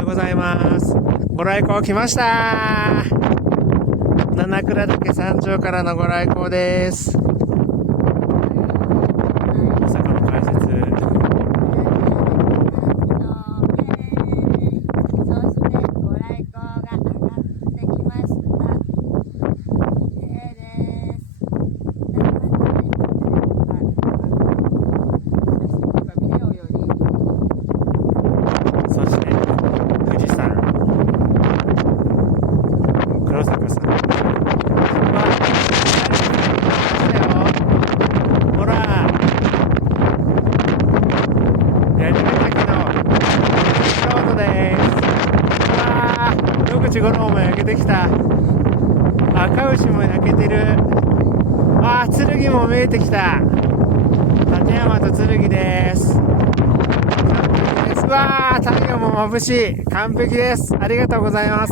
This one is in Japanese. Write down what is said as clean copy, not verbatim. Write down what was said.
ようございます。ご来光来ました。七倉岳山頂からのご来光です。大阪の解説。そしてご来光が上がってきました。綺麗です。そして富士山、黒坂さん。ほら、槍ヶ岳のロードです。わあ、野口五郎も焼けてきた。赤牛も焼けてる。ああ、剣も見えてきた。立山と剣です。うわあ、太陽も眩しい。完璧です。ありがとうございます。